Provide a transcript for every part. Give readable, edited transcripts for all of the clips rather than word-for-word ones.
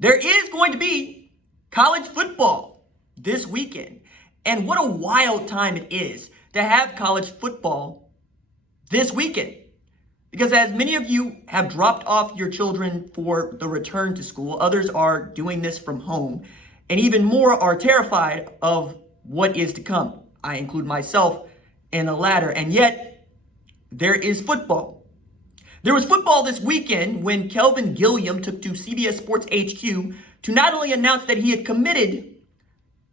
There is going to be college football this weekend. And what a wild time it is to have college football this weekend. Because as many of you have dropped off your children for the return to school, others are doing this from home, and even more are terrified of what is to come. I include myself in the latter, and yet there is football. There was football this weekend when Kelvin Gilliam took to CBS Sports HQ to not only announce that he had committed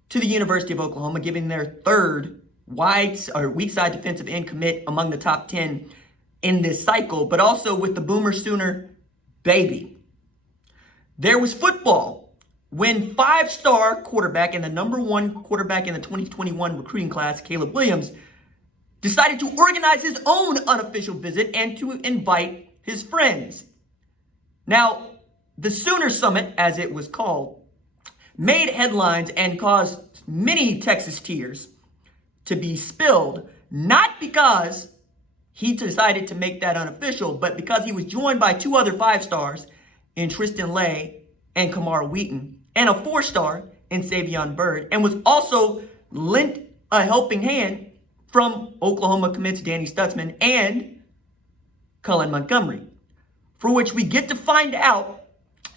to the University of Oklahoma, giving their third weak side defensive end commit among the top 10 in this cycle, but also with the Boomer Sooner baby. There was football when five-star quarterback and the number one quarterback in the 2021 recruiting class, Caleb Williams, decided to organize his own unofficial visit and to invite his friends. Now, the Sooner Summit, as it was called, made headlines and caused many Texas tears to be spilled, not because he decided to make that unofficial, but because he was joined by two other five-stars in Tristan Lay and Kamar Wheaton, and a four-star in Savion Byrd, and was also lent a helping hand from Oklahoma commits Danny Stutzman and Cullen Montgomery, for which we get to find out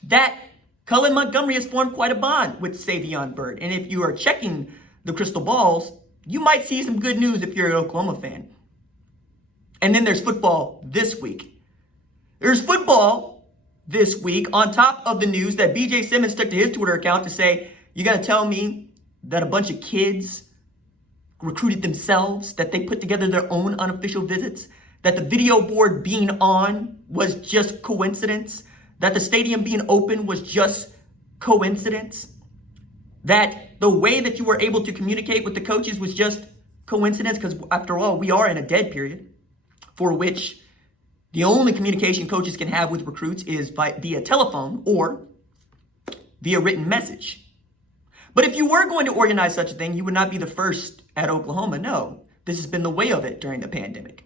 that Cullen Montgomery has formed quite a bond with Savion Byrd. And if you are checking the crystal balls, you might see some good news if you're an Oklahoma fan. And then there's football this week. There's football this week on top of the news that BJ Simmons took to his Twitter account to say, you got to tell me that a bunch of kids recruited themselves, that they put together their own unofficial visits, that the video board being on was just coincidence, that the stadium being open was just coincidence, that the way that you were able to communicate with the coaches was just coincidence, because after all, we are in a dead period for which the only communication coaches can have with recruits is via telephone or via written message. But if you were going to organize such a thing, you would not be the first at Oklahoma. No, this has been the way of it during the pandemic.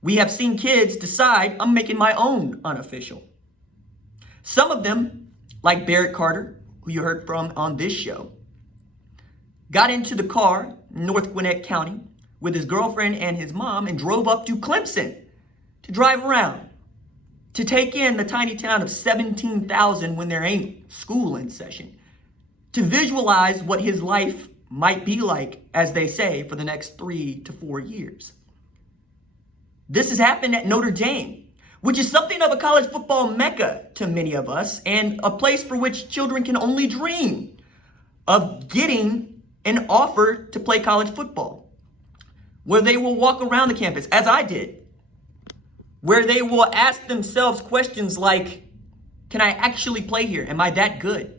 We have seen kids decide, I'm making my own unofficial. Some of them, like Barrett Carter, who you heard from on this show, got into the car in North Gwinnett County with his girlfriend and his mom and drove up to Clemson to drive around, to take in the tiny town of 17,000 when there ain't school in session, to visualize what his life might be like, as they say, for the next 3 to 4 years. This has happened at Notre Dame, which is something of a college football mecca to many of us, and a place for which children can only dream of getting an offer to play college football, where they will walk around the campus, as I did, where they will ask themselves questions like, can I actually play here? Am I that good?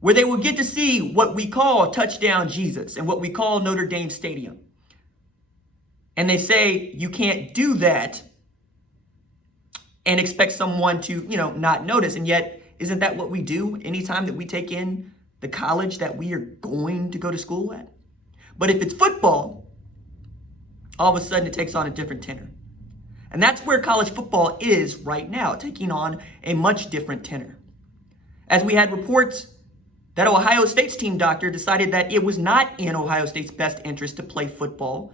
Where they will get to see what we call Touchdown Jesus and what we call Notre Dame Stadium. And they say you can't do that and expect someone to, not notice. And yet, isn't that what we do anytime that we take in the college that we are going to go to school at? But if it's football, all of a sudden it takes on a different tenor. And that's where college football is right now, taking on a much different tenor. As we had reports that Ohio State's team doctor decided that it was not in Ohio State's best interest to play football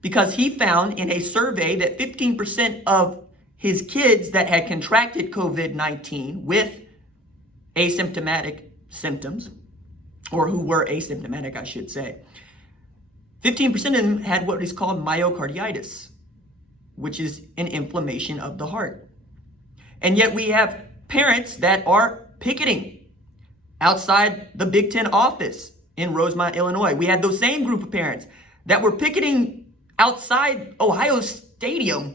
because he found in a survey that 15% of his kids that had contracted COVID-19 with asymptomatic symptoms, or who were asymptomatic, I should say, 15% of them had what is called myocarditis, which is an inflammation of the heart. And yet we have parents that are picketing outside the Big Ten office in Rosemont, Illinois. We had those same group of parents that were picketing outside Ohio Stadium,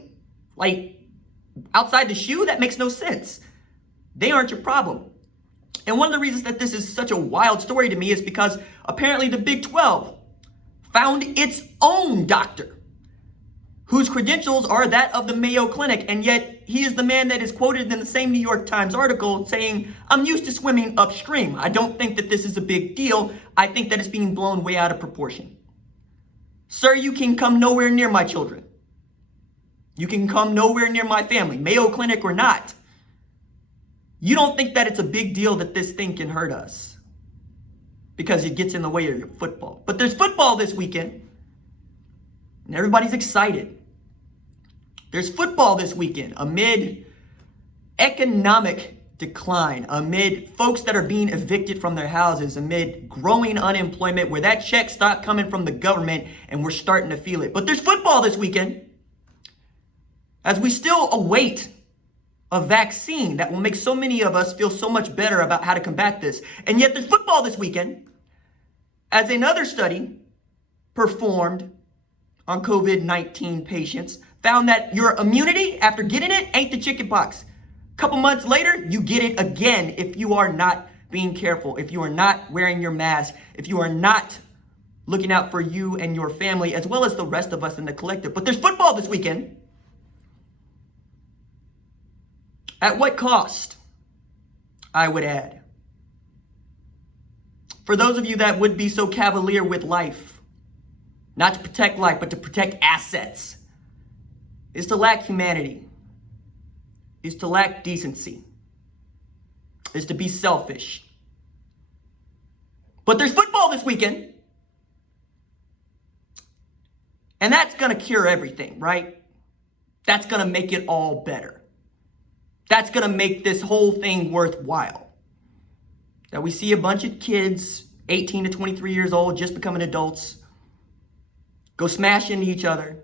like outside the shoe. That makes no sense. They aren't your problem. And one of the reasons that this is such a wild story to me is because apparently the Big 12 found its own doctor whose credentials are that of the Mayo Clinic, and yet he is the man that is quoted in the same New York Times article saying, I'm used to swimming upstream. I don't think that this is a big deal. I think that it's being blown way out of proportion. Sir, you can come nowhere near my children. You can come nowhere near my family, Mayo Clinic or not. you don't think that it's a big deal that this thing can hurt us because it gets in the way of your football. But there's football this weekend, and everybody's excited. There's football this weekend amid economic decline, amid folks that are being evicted from their houses, amid growing unemployment where that check stopped coming from the government and we're starting to feel it. But there's football this weekend as we still await a vaccine that will make so many of us feel so much better about how to combat this. And yet there's football this weekend as another study performed on COVID-19 patients found that your immunity after getting it ain't the chickenpox. Couple months later, you get it again if you are not being careful, if you are not wearing your mask, if you are not looking out for you and your family, as well as the rest of us in the collective. But there's football this weekend. At what cost, I would add? For those of you that would be so cavalier with life, not to protect life, but to protect assets, is to lack humanity, is to lack decency, is to be selfish. But there's football this weekend, and that's going to cure everything, right? That's going to make it all better. That's going to make this whole thing worthwhile. That we see a bunch of kids, 18 to 23 years old, just becoming adults, go smash into each other,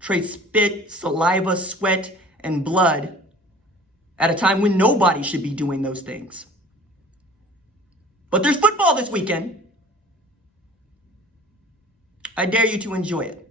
trade spit, saliva, sweat, and blood at a time when nobody should be doing those things. But there's football this weekend. I dare you to enjoy it.